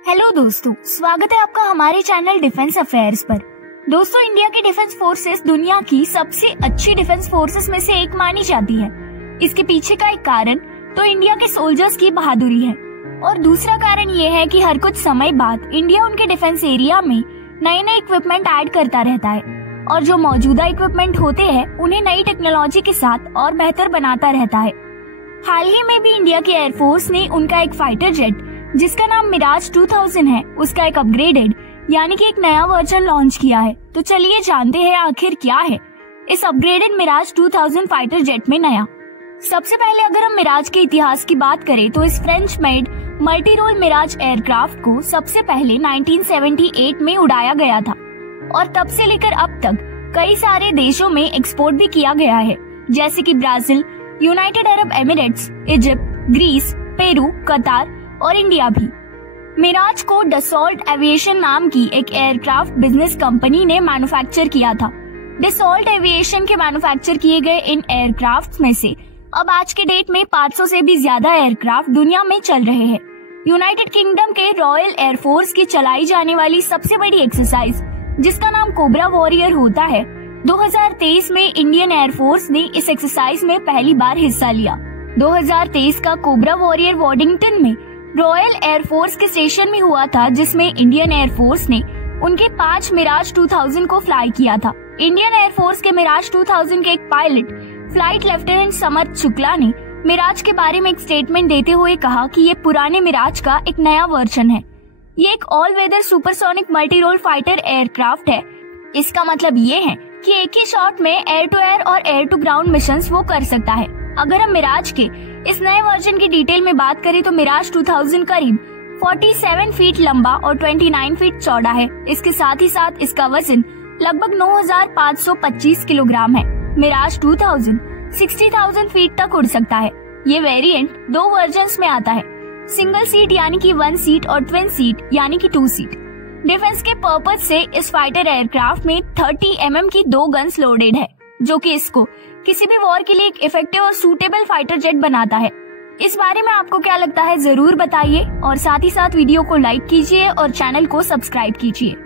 Hello दोस्तों, स्वागत है आपका हमारे चैनल डिफेंस अफेयर्स पर। दोस्तों, इंडिया की डिफेंस फोर्सेस दुनिया की सबसे अच्छी डिफेंस फोर्सेस में से एक मानी जाती है। इसके पीछे का एक कारण तो इंडिया के सोल्जर्स की बहादुरी है और दूसरा कारण ये है कि हर कुछ समय बाद इंडिया उनके डिफेंस एरिया में नए नए इक्विपमेंट ऐड करता रहता है और जो मौजूदा इक्विपमेंट होते हैं उन्हें नई टेक्नोलॉजी के साथ और बेहतर बनाता रहता है। हाल ही में भी इंडिया की एयरफोर्स ने उनका एक फाइटर जेट जिसका नाम मिराज 2000 है, उसका एक अपग्रेडेड यानी कि एक नया वर्जन लॉन्च किया है। तो चलिए जानते हैं आखिर क्या है इस अपग्रेडेड मिराज 2000 फाइटर जेट में नया। सबसे पहले अगर हम मिराज के इतिहास की बात करें तो इस French made multi role Mirage aircraft को सबसे पहले 1978 में उड़ाया गया था और तब से लेकर अब तक कई सारे देशों में एक्सपोर्ट भी किया गया है, जैसे कि Brazil, United Arab Emirates, Egypt, Greece, Peru, Qatar और इंडिया भी। मिराज को डसॉल्ट एविएशन नाम की एक एयरक्राफ्ट बिजनेस कंपनी ने मैन्युफैक्चर किया था। डसॉल्ट एविएशन के मैन्युफैक्चर किए गए इन एयरक्राफ्ट में से अब आज के डेट में 500 से भी ज्यादा एयरक्राफ्ट दुनिया में चल रहे हैं। यूनाइटेड किंगडम के रॉयल एयरफोर्स की चलाई जाने वाली सबसे बड़ी एक्सरसाइज जिसका नाम कोबरा वॉरियर होता है, 2023 में इंडियन एयरफोर्स ने इस एक्सरसाइज में पहली बार हिस्सा लिया। 2023 का कोबरा वॉरियर वॉडिंगटन में रॉयल एयरफोर्स के स्टेशन में हुआ था, जिसमें इंडियन एयरफोर्स ने उनके 5 मिराज 2000 को फ्लाई किया था। इंडियन एयरफोर्स के मिराज 2000 के एक पायलट फ्लाइट लेफ्टिनेंट समर्थ शुक्ला ने मिराज के बारे में एक स्टेटमेंट देते हुए कहा कि ये पुराने मिराज का एक नया वर्जन है। ये एक all weather supersonic multi role fighter aircraft है। इसका मतलब ये है कि एक ही शॉट में एयर टू एयर और एयर टू ग्राउंड मिशंस वो कर सकता है। अगर हम मिराज के इस नए वर्जन की डिटेल में बात करें तो मिराज 2000 करीब 47 फीट लंबा और 29 फीट चौड़ा है। इसके साथ ही साथ इसका वजन लगभग 9525 किलोग्राम है। मिराज 2000 60,000 फीट तक उड़ सकता है। ये वेरिएंट 2 वर्जन्स में आता है, सिंगल सीट यानी कि 1 सीट और ट्विन सीट यानी कि 2 सीट। डिफेंस के पर्पज से इस फाइटर एयरक्राफ्ट में 30 mm की 2 गन्स लोडेड है, जो कि इसको किसी भी वॉर के लिए एक इफेक्टिव और सूटेबल फाइटर जेट बनाता है। इस बारे में आपको क्या लगता है जरूर बताइए और साथ ही साथ वीडियो को लाइक कीजिए और चैनल को सब्सक्राइब कीजिए।